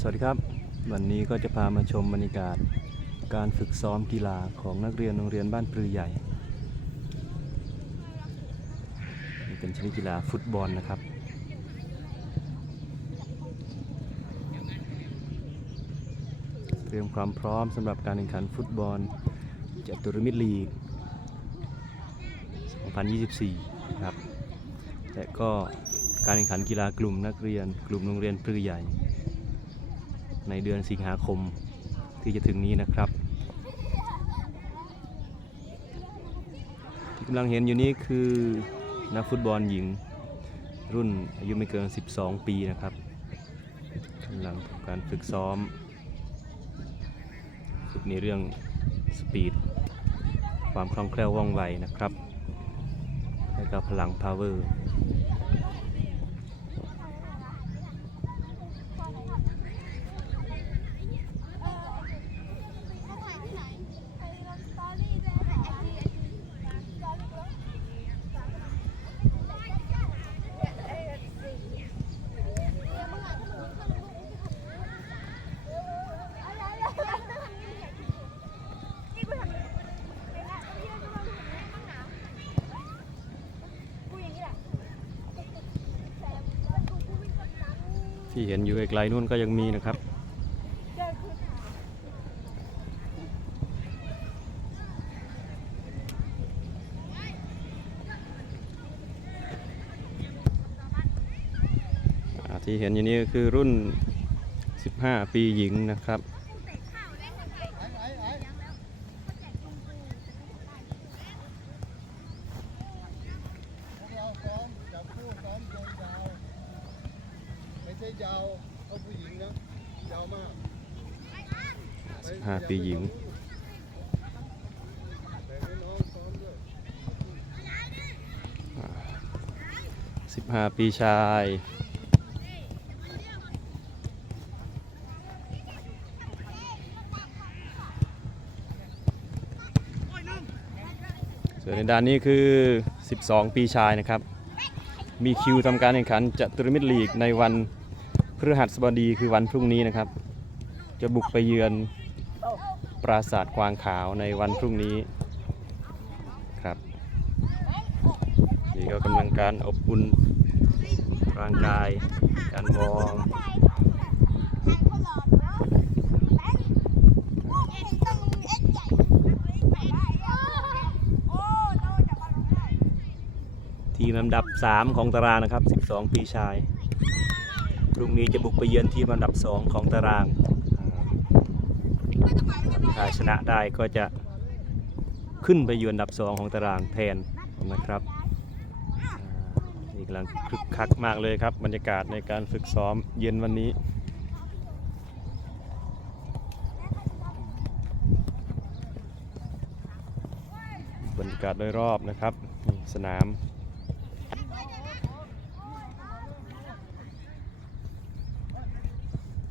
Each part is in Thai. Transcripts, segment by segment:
สวัสดีครับ วันนี้ก็จะพามาชมบรรยากาศ การฝึกซ้อมกีฬาของนักเรียนโรงเรียนบ้านปรือใหญ่นี่เป็นชนิดกีฬาฟุตบอลนะครับ เตรียมความพร้อมสำหรับการแข่งขันฟุตบอลจตุรมิตรลีก 2024นะครับและก็การแข่งขันกีฬากลุ่มนักเรียน กลุ่มโรงเรียนปรือใหญ่ ในเดือนสิงหาคมที่จะถึงนี้นะครับที่กำลังเห็นอยู่นี้คือนักฟุตบอลหญิงรุ่นอายุไม่เกิน 12 ปีนะครับกำลังทำการฝึกซ้อม ฝึกในเรื่องสปีด ความคล่องแคล่วว่องไวนะครับ และก็พลังพาวเวอร์ ที่เห็นอยู่ไกลๆนู่นก็ยังมีนะครับ ที่เห็นอยู่นี้ก็คือรุ่น 15 ปีหญิงนะครับ เราซ้อมจับคู่ซ้อมโยนยาว ไม่ใช่ยาวเท่าผู้หญิงนะยาวมาก15ปีหญิงแต่ให้น้องซ้อมด้วย15ปีชายส่วนในด้านนี้คือ 12 ปีชายนะครับ มีคิวทำการแข่งขันจัตุรมิตรลีกในวัน พฤหัสบดีคือวันพรุ่งนี้นะครับ จะบุกไปเยือนปราสาทกวางขาวในวันพรุ่งนี้ครับ นี่ก็กำลังการอบอุ่นร่างกาย การวอร์มทีมลำดับ 3 ของตารางนะครับ 12 ปีชาย พรุ่งนี้จะบุกไปเยือนทีมลำดับ 2 ของตาราง ถ้าชนะได้ก็จะขึ้นไปเยือนอันดับ 2 ของตารางแทนนะครับนี่กำลังคึกคักมากเลยครับ บรรยากาศในการฝึกซ้อมเย็นวันนี้บรรยากาศโดยรอบนะครับ สนาม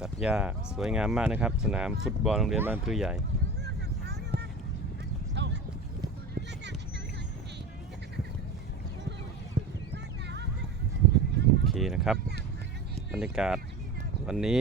ตัดหญ้าสวยงามมากนะครับ สนามฟุตบอลโรงเรียนบ้านพรือใหญ่ โอเคนะครับ บรรยากาศวันนี้